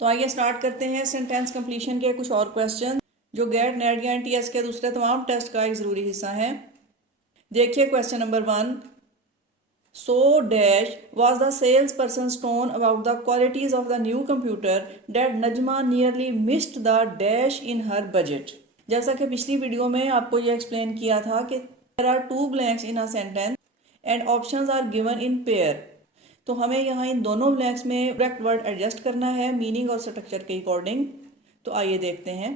तो आइए स्टार्ट करते हैं सेंटेंस कंप्लीशन के कुछ और क्वेश्चन जो गेट नेट या एनटीएस के दूसरे तमाम टेस्ट का एक ज़रूरी हिस्सा है। देखिए question number 1। So dash was the salesperson's tone about the qualities of the new computer that Najma nearly missed the dash in her budget। जैसा कि पिछली वीडियो में आपको ये एक्सप्लेन किया था कि there are two blanks in a sentence and options are given in pair। तो हमें यहाँ इन दोनों ब्लैंक्स में करेक्ट वर्ड एडजस्ट करना है मीनिंग और स्ट्रक्चर के अकॉर्डिंग। तो आइए देखते हैं।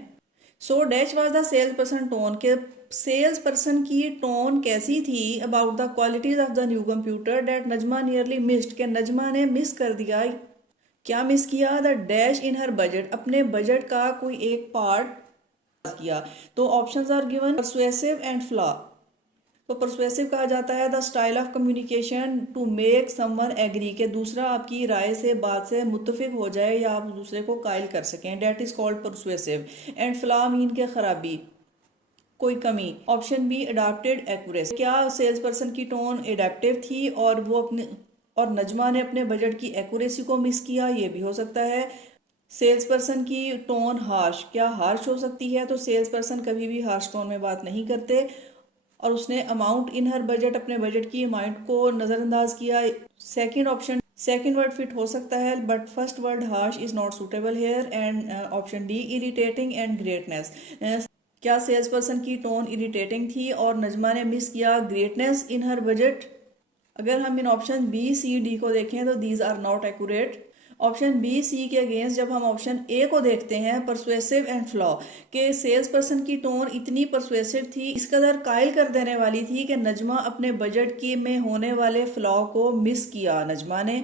So dash was the sales person tone के सेल्स पर्सन की टोन कैसी थी about the qualities of the new computer that Najma nearly missed के नजमा ने मिस कर दिया। क्या मिस किया? The dash in her budget, अपने बजट का कोई एक पार्ट किया। तो options are given persuasive and flaw. तो परसुएसिव कहा जाता है the style of communication to make someone agree के दूसरा आपकी राय से बात से मुत्तफिक हो जाए या आप दूसरे को कायल कर सकें, that is called persuasive. And flaw mean के खराबी, कोई कमी। ऑप्शन बी अडाप्टेड एक्यूरेसी, क्या सेल्स पर्सन की टोन एडेप्टिव थी और वो अपने और नजमा ने अपने बजट की एक्यूरेसी को मिस किया, ये भी हो सकता है। सेल्स पर्सन की टोन हार्श, क्या हार्श हो सकती है? तो सेल्स पर्सन कभी भी हार्श टोन में बात नहीं करते और उसने अमाउंट इन हर बजट, अपने बजट की अमाउंट को नज़रअंदाज किया। Second option, second word fit हो सकता है but first word harsh is not suitable here. And option D irritating and greatness, क्या सेल्स पर्सन की टोन इरिटेटिंग थी और नजमा ने मिस किया ग्रेटनेस इन हर बजट? अगर हम इन ऑप्शन बी सी डी को देखें तो these are not accurate. Option B C के अगेंस्ट जब हम ऑप्शन ए को देखते हैं परसुएसिव एंड फ्लॉ के सेल्स पर्सन की टोन इतनी परसुएसिव थी, इस कदर कायल कर देने वाली थी कि नजमा अपने बजट की में होने वाले फ्लॉ को मिस किया। नजमा ने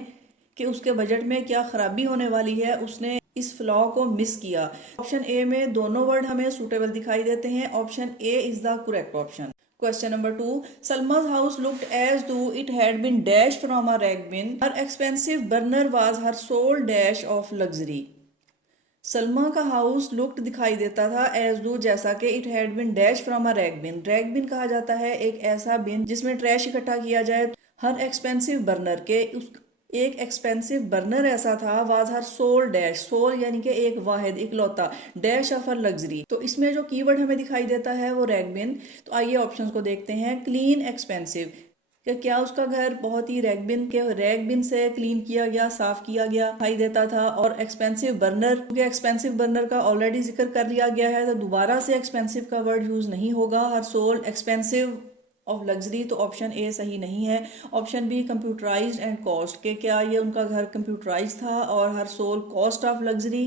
कि उसके बजट में क्या खराबी होने वाली है, उसने इस फ्लॉ को मिस किया। ऑप्शन ए में दोनों वर्ड हमें सूटेबल दिखाई देते हैं। Option A is the correct option. Question number 2. Salma's house looked as though it had been dashed from a rag bin. Her expensive burner was her sole dash of luxury. Salma का house looked दिखाई देता था as though, जैसा कि it had been dash from a rag bin. Rag bin कहा जाता है एक ऐसा बिन जिसमें ट्रैश इकट्ठा किया जाए। हर एक्सपेंसिव बर्नर के उस एक एक्सपेंसिव बर्नर ऐसा था। Was her soul dash, soul यानी कि एक वाहिद इकलौता, डैश ऑफ हर लग्जरी। तो इसमें जो कीवर्ड हमें दिखाई देता है वो रैग बिन। तो आइए ऑप्शंस को देखते हैं। क्लीन एक्सपेंसिव, कि क्या उसका घर बहुत ही रैग बिन से क्लीन किया गया, साफ किया गया दिखाई देता था। और एक्सपेंसिव बर्नर, क्योंकि एक्सपेंसिव बर्नर का ऑलरेडी जिक्र कर लिया गया है तो दोबारा से एक्सपेंसिव का वर्ड यूज नहीं होगा। Her soul expensive of luxury, तो ऑप्शन ए सही नहीं है। Option B computerised and cost, के क्या ये उनका घर कंप्यूटराइज था और her soul cost of luxury,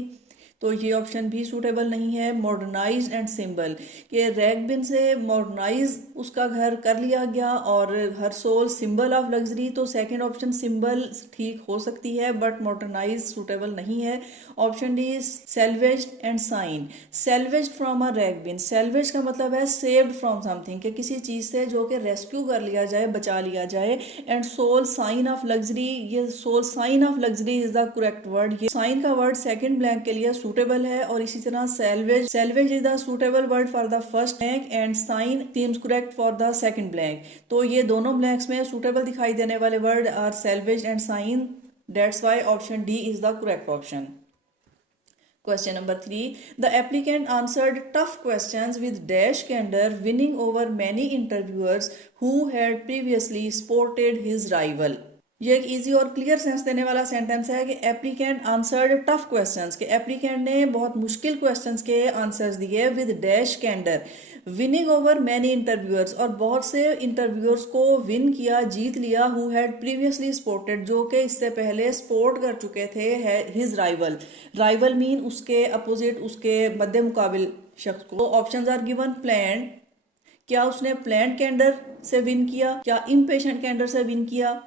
तो ये ऑप्शन भी सूटेबल नहीं है। मॉडर्नाइज एंड सिंबल, के रैग बिन से मॉडर्नाइज उसका घर कर लिया गया और her soul symbol of luxury, तो सेकंड ऑप्शन सिंबल ठीक हो सकती है बट मॉडर्नाइज सूटेबल नहीं है। Option D salvaged and sign, salvaged from a rag bin, salvage का मतलब है सेव्ड फ्रॉम समथिंग, के किसी चीज से जो कि रेस्क्यू कर लिया जाए, बचा लिया जाए। And sole sign of luxury, ये sole sign of luxury is the correct word. ये साइन का वर्ड सेकंड ब्लैंक के लिए सूटेबल है और इसी तरह salvage, salvage is the suitable word for the first blank and sign seems correct for the second blank. तो ये दोनों ब्लैंक्स में सूटेबल दिखाई देने वाले word are salvage and sign, that's why option D is the correct option. Question number 3. The applicant answered tough questions with dash candor, winning over many interviewers who had previously spotted his rival. ये एक easy और clear sense देने वाला sentence है कि applicant answered tough questions, के applicant ने बहुत मुश्किल क्वेश्चंस के आंसर्स दिए with dash candor, winning over many interviewers, और बहुत से इंटरव्यूअर्स को विन किया, जीत लिया, हु हैड प्रीवियसली स्पोर्टेड, जो कि इससे पहले स्पोर्ट कर चुके थे हिज राइवल। राइवल मीन उसके अपोजिट, उसके मध्य मुकाबिल शख्स को। ऑप्शंस आर गिवन प्लान, क्या उसने प्लान कैंडर से विन किया, क्या इम्पेशेंट कैंडर से विन किया।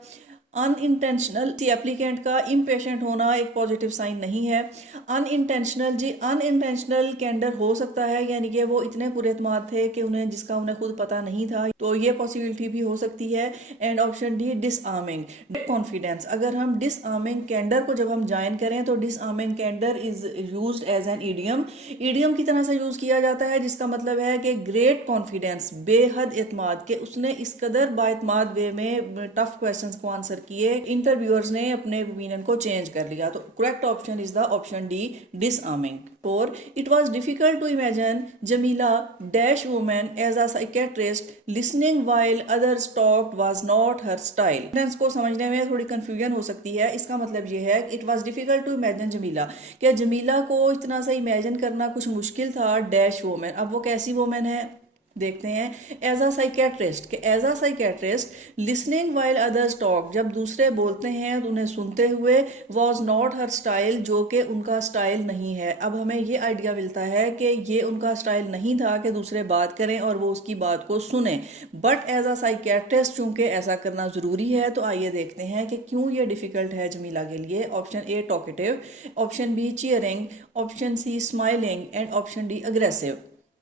अनइंटेंशनल, एप्लीकेंट का इम्पेशेंट होना एक पॉजिटिव साइन नहीं है। अनइंटेंशनल, जी अनइंटेंशनल कैंडर हो सकता है, यानी कि वो इतने पुरएतमाद थे कि उन्हें जिसका उन्हें खुद पता नहीं था, तो ये पॉसिबिलिटी भी हो सकती है। And option D disarming confidence, अगर हम डिसआर्मिंग कैंडर को जब हम ज्वाइन करें तो disarming candor is used as an idiom, idiom की तरह से यूज किया जाता है, जिसका मतलब है कि ग्रेट कॉन्फिडेंस, बेहद एतमाद, के उसने इस कदर बाएतमाद वे में टफ क्वेश्चंस को आंसर किए, इंटरव्यूअर्स ने अपने ओपिनियन को चेंज कर लिया। तो correct option is the option D, disarming. और it was difficult to imagine Jamila dash women as a psychiatrist listening while others talked was not her style. Sentence को समझने में थोड़ी कंफ्यूजन हो सकती है। इसका मतलब ये है it was difficult to imagine Jamila, क्या जमीला को इतना सा इमेजिन करना कुछ मुश्किल था डैश वुमेन। अब वो कैसी वुमेन है देखते हैं। एज अ साइकेट्रिस्ट, कि as a psychiatrist listening while others talk, जब दूसरे बोलते हैं तो उन्हें सुनते हुए, वॉज नॉट हर स्टाइल, जो कि उनका स्टाइल नहीं है। अब हमें ये आइडिया मिलता है कि ये उनका स्टाइल नहीं था कि दूसरे बात करें और वो उसकी बात को सुने, बट एज अ साइकेट्रिस्ट चूंकि ऐसा करना ज़रूरी है। तो आइए देखते हैं कि क्यों ये डिफ़िकल्ट है जमीला के लिए। Option A talkative, option B cheering, option C smiling and option D aggressive.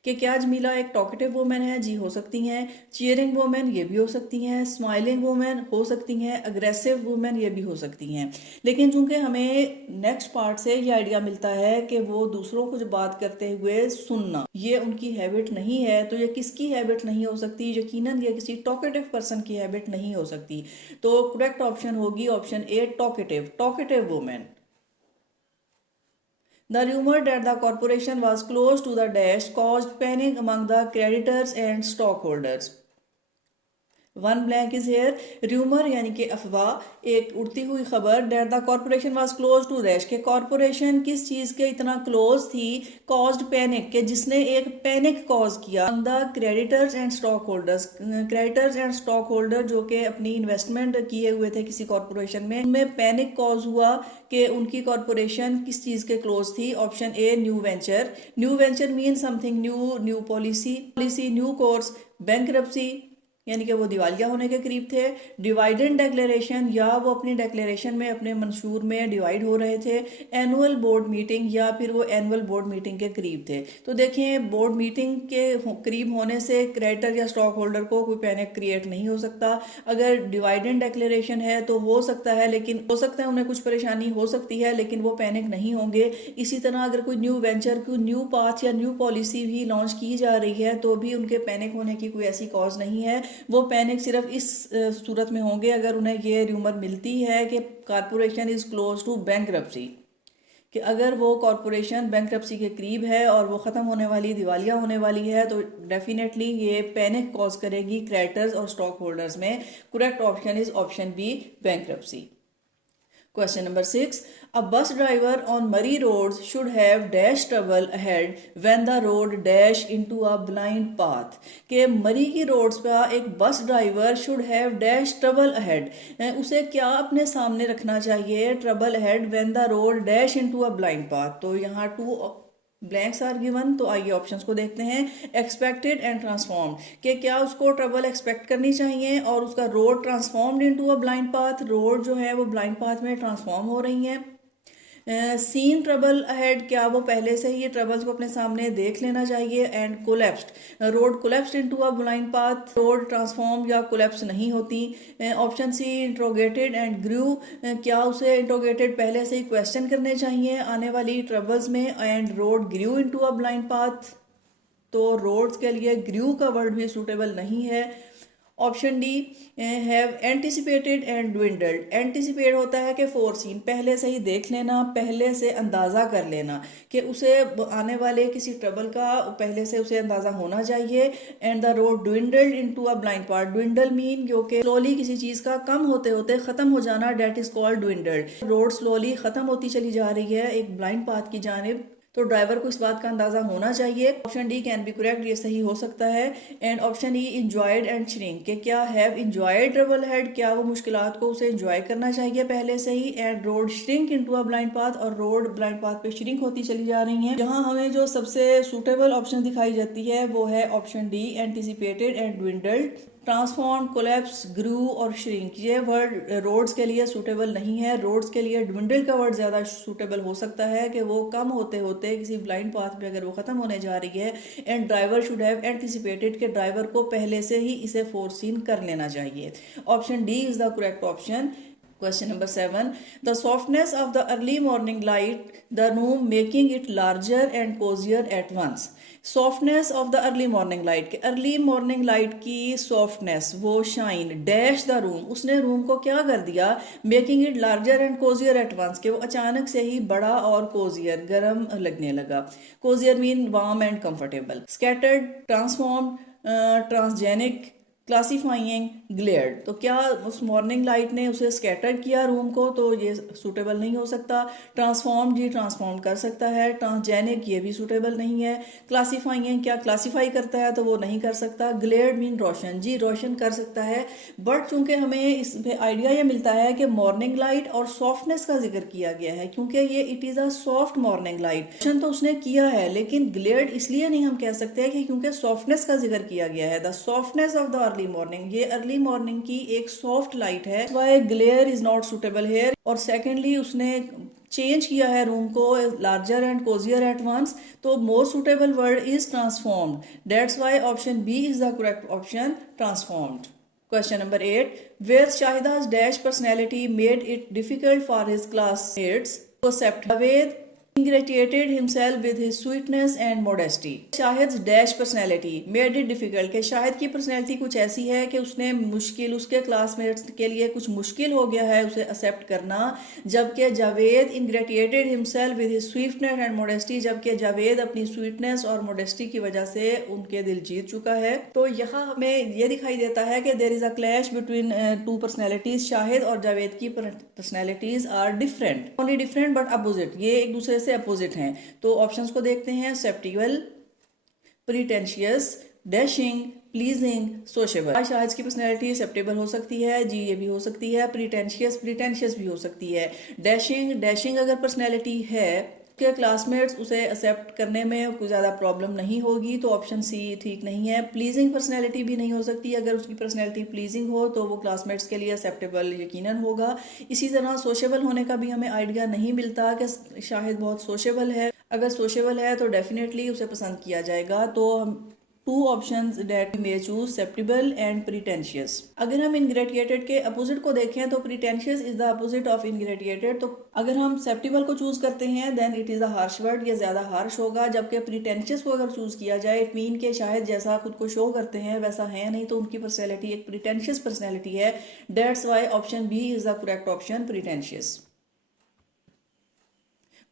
कि क्या जमीला एक टॉकेटिव वुमेन है? जी हो सकती हैं। चीयरिंग वुमेन ये भी हो सकती हैं, स्माइलिंग वुमेन हो सकती हैं, अग्रेसिव वुमेन ये भी हो सकती हैं। लेकिन चूंकि हमें नेक्स्ट पार्ट से ये आइडिया मिलता है कि वो दूसरों को बात करते हुए सुनना ये उनकी हैबिट नहीं है, तो ये किसकी हैबिट नहीं हो सकती? यकीनन ये किसी टॉकेटिव पर्सन की हैबिट नहीं हो सकती। तो करेक्ट ऑप्शन होगी option A talkative, talkative women. The rumor that the corporation was close to the dash caused panic among the creditors and stockholders. One blank is here. Rumour यानी कि अफवाह, एक उड़ती हुई खबर। That the corporation was close to dash, के corporation किस चीज़ के इतना क्लोज थी? कॉज्ड पैनिक, के जिसने एक पैनिक कॉज किया। The creditors and stock holders, creditors and stock holder जो कि अपनी इन्वेस्टमेंट किए हुए थे किसी कॉर्पोरेशन में, उनमें पैनिक कॉज हुआ कि उनकी कॉर्पोरेशन किस चीज़ के क्लोज थी। Option a new venture, new venture mean something new, new policy, new course, bankruptcy यानी कि वो दिवालिया होने के करीब थे। डिवाइडेंड डिक्लेरेशन, या वो अपनी डिक्लेरेशन में अपने मंशूर में डिवाइड हो रहे थे। एनुअल बोर्ड मीटिंग, या फिर वो एनुअल बोर्ड मीटिंग के करीब थे। तो देखें बोर्ड मीटिंग के करीब होने से क्रेडिटर या स्टॉक होल्डर को कोई पैनिक क्रिएट नहीं हो सकता। अगर डिवाइडेंड डिक्लेरेशन है तो हो सकता है, लेकिन हो सकता है उन्हें कुछ परेशानी हो सकती है, लेकिन वो पैनिक नहीं होंगे। इसी तरह अगर कोई न्यू वेंचर, कोई न्यू पाथ या न्यू पॉलिसी भी लॉन्च की जा रही है तो भी उनके पैनिक होने की कोई ऐसी कॉज नहीं है। वो पैनिक सिर्फ इस सूरत में होंगे अगर उन्हें ये र्यूमर मिलती है कि corporation is close to bankruptcy, कि अगर वो कॉर्पोरेशन बैंकरप्सी के करीब है और वो ख़त्म होने वाली, दिवालिया होने वाली है, तो डेफिनेटली ये पैनिक कॉज करेगी क्रेडिटर्स और स्टॉक होल्डर्स में। Correct option is option B bankruptcy. Question number 6. A bus driver on Murray roads should have dash trouble ahead when the road dash into a blind path. के मरी की roads पर एक bus driver should have dash trouble ahead, उसे क्या अपने सामने रखना चाहिए? trouble ahead when the road dash into a blind path। तो यहाँ टू ब्लैंक्स आर गिवन। तो आइए ऑप्शंस को देखते हैं। एक्सपेक्टेड एंड ट्रांसफॉर्म्ड, कि क्या उसको ट्रबल एक्सपेक्ट करनी चाहिए और उसका road transformed into a blind path, road जो है वो ब्लाइंड पाथ में ट्रांसफॉर्म हो रही हैं। सीन ट्रबल अहेड, क्या वो पहले से ही ये ट्रबल्स को अपने सामने देख लेना चाहिए। And collapsed, road collapsed into a blind path, road transform या कोलैप्स नहीं होती। ऑप्शन सी इंट्रोगेटेड एंड ग्रू, क्या उसे इंट्रोगेटेड पहले से ही क्वेश्चन करने चाहिए आने वाली ट्रबल्स में। And road grew into a blind path, तो रोड्स के लिए ग्रू का वर्ड भी सूटेबल नहीं है। Option D have anticipated and dwindled, anticipate होता है कि फोरसीन, पहले से ही देख लेना, पहले से अंदाज़ा कर लेना कि उसे आने वाले किसी ट्रबल का पहले से उसे अंदाज़ा होना चाहिए। And the road dwindled into a blind part, dwindle mean जो कि स्लोली किसी चीज़ का कम होते होते ख़त्म हो जाना, that is called dwindled. Road slowly ख़त्म होती चली जा रही है एक ब्लाइंड पाथ की जानिब, तो ड्राइवर को इस बात का अंदाजा होना चाहिए। Option D can be correct, ये सही हो सकता है। And option E enjoyed and shrink, के क्या हैव इंजॉयड ट्रबल हेड, क्या वो मुश्किलात को उसे इंजॉय करना चाहिए पहले से ही। And road shrink into a blind path, और रोड ब्लाइंड पाथ पे श्रिंक होती चली जा रही हैं। यहाँ हमें जो सबसे सूटेबल ऑप्शन दिखाई जाती है वो है option D anticipated and dwindled. Transform, collapse, grew और श्रिंक ये वर्ड रोड्स के लिए सूटेबल नहीं है। रोड्स के लिए ड्विंडल का वर्ड ज़्यादा सूटेबल हो सकता है कि वो कम होते होते किसी ब्लाइंड पाथ पे अगर वो ख़त्म होने जा रही है। And driver should have anticipated, के ड्राइवर को पहले से ही इसे फोरसीन कर लेना चाहिए। Option D is the correct option. Question number 7. The softness of the early morning light the room making it larger and cozier at once. Softness of the early morning light, के early morning light की softness, वो shine dash the room, उसने room को क्या कर दिया, making it larger and कोजियर at once, के वो अचानक से ही बड़ा और कोजियर गर्म लगने लगा। Cozier mean warm and comfortable. Scattered, transform, transgenic, classifying, glared, तो क्या उस मॉर्निंग लाइट ने उसे स्कैटर किया रूम को, तो ये सूटेबल नहीं हो सकता। ट्रांसफॉर्म, जी ट्रांसफॉर्म कर सकता है। ट्रांसजेनिक, ये भी सूटेबल नहीं है। क्लासीफाइंग, क्या क्लासीफाई करता है, तो वो नहीं कर सकता। ग्लेयर्ड मीन रोशन, जी रोशन कर सकता है। बट चूंकि हमें इस आइडिया ये मिलता है कि मॉर्निंग लाइट और सॉफ्टनेस का जिक्र किया गया है, क्योंकि ये it is a soft morning light. रोशन तो उसने किया है, लेकिन ग्लेयर्ड इसलिए नहीं हम कह सकते हैं कि क्योंकि सॉफ्टनेस का जिक्र किया गया है। The softness of the early morning, ये अर्ली मॉर्निंग की एक सॉफ्ट लाइट है, why glare is not suitable here. और सेकेंडली उसने चेंज किया है रूम को लार्जर एंड कोजियर एट वंस, तो more suitable word is transformed. That's why option B is the correct option, transformed. Question number 8. Where Shahida's dash personality made it difficult for his classmates to accept Javed ingratiated himself with his sweetness and modesty. Shahid dash personality made it difficult, कि शाहिद की personality कुछ ऐसी है कि उसने मुश्किल, उसके classmates के लिए कुछ मुश्किल हो गया है उसे एक्सेप्ट करना। जबकि Javed ingratiated himself with his sweetness and modesty, जबकि जावेद अपनी स्वीटनेस और मोडेस्टी की वजह से उनके दिल जीत चुका है। तो यहाँ हमें यह दिखाई देता है कि there is a clash between two personalities. Shahid और जावेद की personalities are different, only different but opposite, ये एक दूसरे से अपोजिट हैं। तो ऑप्शंस को देखते हैं। सेप्टिबल, प्रीटेंशियस, डैशिंग, प्लीजिंग, सोशेबल। शाहिद की पर्सनैलिटी एक्सेप्टेबल हो सकती है, जी ये भी हो सकती है। प्रीटेंशियस भी हो सकती है। डैशिंग अगर पर्सनैलिटी है, के क्लासमेट्स उसे एक्सेप्ट करने में कोई ज़्यादा प्रॉब्लम नहीं होगी, तो ऑप्शन सी ठीक नहीं है। प्लीजिंग पर्सनैलिटी भी नहीं हो सकती, अगर उसकी पर्सनैलिटी प्लीजिंग हो तो वो क्लासमेट्स के लिए एक्सेप्टेबल यकीनन होगा। इसी तरह सोशेबल होने का भी हमें आइडिया नहीं मिलता कि शाहिद बहुत सोशेबल है। अगर सोशेबल है तो डेफिनेटली उसे पसंद किया जाएगा। तो two options that may choose, susceptible and pretentious. अगर हम इनग्रेटिएटेड के अपोजिट को देखें तो pretentious is the opposite of ingratiated. तो अगर हम सेप्टिबल को चूज करते हैं then it is a harsh word, ये ज्यादा हार्श होगा। जबकि प्रीटेंशियस को अगर चूज किया जाए, इट मीन के शायद जैसा खुद को शो करते हैं वैसा है नहीं, तो उनकी पर्सनैलिटी एक प्रीटेंशियस पर्सनैलिटी है। That's why option B is the correct option, pretentious.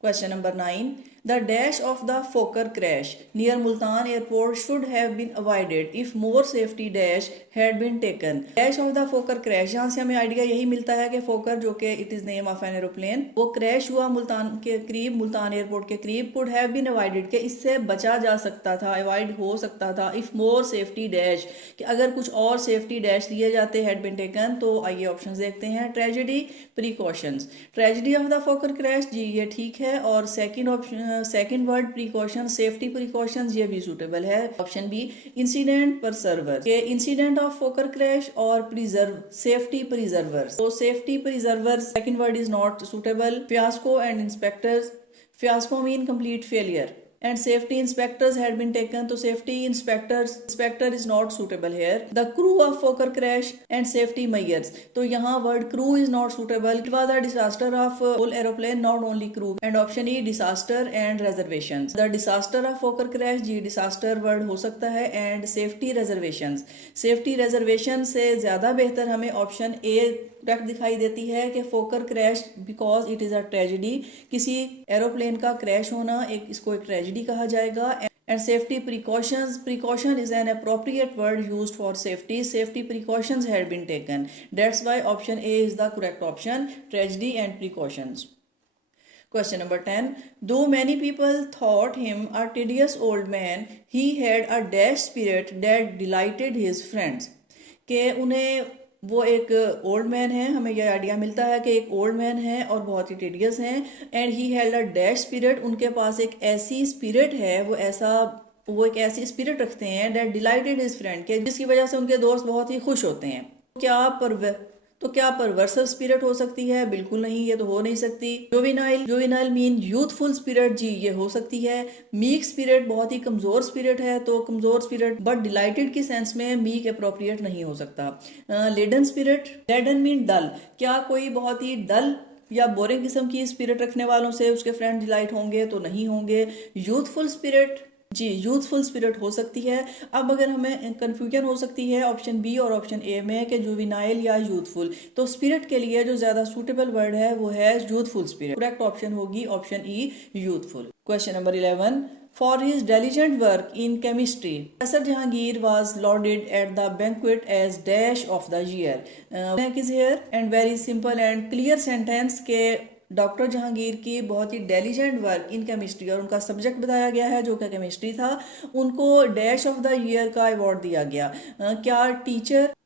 Question number 9. The dash of the Fokker crash near Multan airport should have been avoided if more safety dash had been taken. Dash of the Fokker crash, यहाँ से हमें idea यही मिलता है कि फोकर जो कि it is name of an aeroplane, वो क्रैश हुआ मुल्तान के करीब, मुल्तान एयरपोर्ट के करीब। कुड हैव बीन अवॉइडेड, के इससे बचा जा सकता था, अवॉइड हो सकता था। इफ मोर सेफ्टी डैश, कि अगर कुछ और सेफ्टी डैश लिए जाते हैड बीन टेकन। तो आइए ऑप्शंस देखते हैं। Tragedy, precautions. Tragedy of the Fokker crash, जी ये ठीक है। और second option, second word precaution, safety precautions, ये भी सूटेबल है। ऑप्शन बी इंसिडेंट परसर्वर, के इंसिडेंट ऑफ फोकर क्रैश और प्रिजर्व, सेफ्टी प्रिजर्वर्स। तो safety preservers second word is not suitable. Fiasco and inspectors, fiasco mean complete failure and safety inspectors had been taken, तो safety inspector is not suitable here. The crew of Fokker crash and safety measures, तो यहाँ word crew is not suitable. It was a disaster of whole aeroplane, not only crew. And option E disaster and reservations. The disaster of Fokker crash, ji disaster word हो सकता है। and safety reservation से ज़्यादा बेहतर हमें option A correct दिखाई देती है कि Fokker crash because it is a tragedy, किसी एरोप्लेन का क्रैश होना इसको एक ट्रेजेडी कहा जाएगा। And safety precautions, precaution is an appropriate word used for safety, safety precautions had been taken. That's why option A is the correct option, tragedy and precautions. Question number 10. Though many people thought him a tedious old man, he had a dash spirit that delighted his friends. के उन्हें वो एक old man है, हमें यह idea मिलता है कि एक ओल्ड मैन है और बहुत ही टिडियस हैं। And he had a dash spirit, उनके पास एक ऐसी स्पिरिट है, वो एक ऐसी स्पिरिट रखते हैं दैट डिलाइटेड हिज फ्रेंड, के जिसकी वजह से उनके दोस्त बहुत ही खुश होते हैं। क्या परवर्सल स्पिरिट हो सकती है? बिल्कुल नहीं, ये तो हो नहीं सकती। जोविनाइल मीन यूथफुल स्पिरिट, जी ये हो सकती है। मीक स्पिरिट बहुत ही कमजोर स्पिरिट है, तो कमजोर स्पिरिट, बट डिलाइटेड की सेंस में मीक अप्रोप्रिएट नहीं हो सकता। लेडन स्पिरिट, लेडन मीन डल, क्या कोई बहुत ही डल या बोरिंग किस्म की स्पिरिट रखने वालों से उसके फ्रेंड डिलाइट होंगे? तो नहीं होंगे। यूथफुल स्पिरिट, जी, यूथफुल स्पिरिट हो सकती है। अब अगर हमें कन्फ्यूजन हो सकती है ऑप्शन बी और ऑप्शन ए में कि जुवेनाइल या यूथफुल, तो स्पिरिट के लिए जो ज़्यादा सूटेबल वर्ड है वो है यूथफुल स्पिरिट। करेक्ट ऑप्शन होगी option E, youthful. Question number 11, for his diligent work in chemistry professor Jahangir was lauded at the banquet as dash of the year is here and very simple and clear sentence के doctor Jahangir की बहुत ही डेलिजेंट work in chemistry और उनका subject बताया गया है जो कि केमिस्ट्री था, उनको डैश ऑफ द ईयर का अवार्ड दिया गया।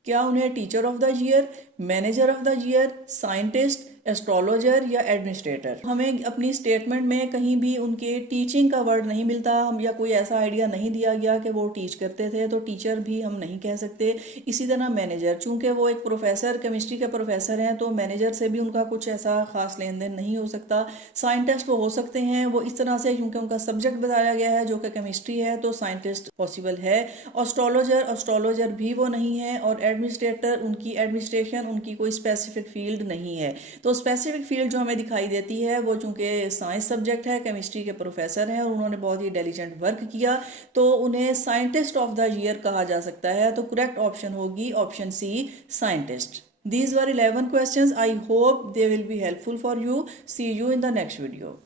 क्या उन्हें teacher of the year, manager of the year, scientist, astrologer या एडमिनिस्ट्रेटर। हमें अपनी स्टेटमेंट में कहीं भी उनके टीचिंग का वर्ड नहीं मिलता, हम या कोई ऐसा आइडिया नहीं दिया गया कि वो टीच करते थे, तो टीचर भी हम नहीं कह सकते। इसी तरह मैनेजर, चूंकि वो एक प्रोफेसर, केमिस्ट्री के प्रोफेसर हैं, तो मैनेजर से भी उनका कुछ ऐसा खास लेन देन नहीं हो सकता। साइंटिस्ट वो हो सकते हैं, वो इस तरह से क्योंकि उनका सब्जेक्ट बताया गया है जो कि केमिस्ट्री है, तो साइंटिस्ट पॉसिबल है। एस्ट्रोलॉजर भी वो नहीं है, और एडमिनिस्ट्रेटर, उनकी एडमिनिस्ट्रेशन, उनकी कोई स्पेसिफिक फील्ड नहीं है। तो स्पेसिफिक फील्ड जो हमें दिखाई देती है वो चूंकि साइंस सब्जेक्ट है, केमिस्ट्री के प्रोफेसर हैं और उन्होंने बहुत ही इंटेलिजेंट वर्क किया, तो उन्हें साइंटिस्ट ऑफ द ईयर कहा जा सकता है। तो करेक्ट ऑप्शन होगी option C, scientist. These were 11 questions. I hope they will be helpful for you. See you in the next video.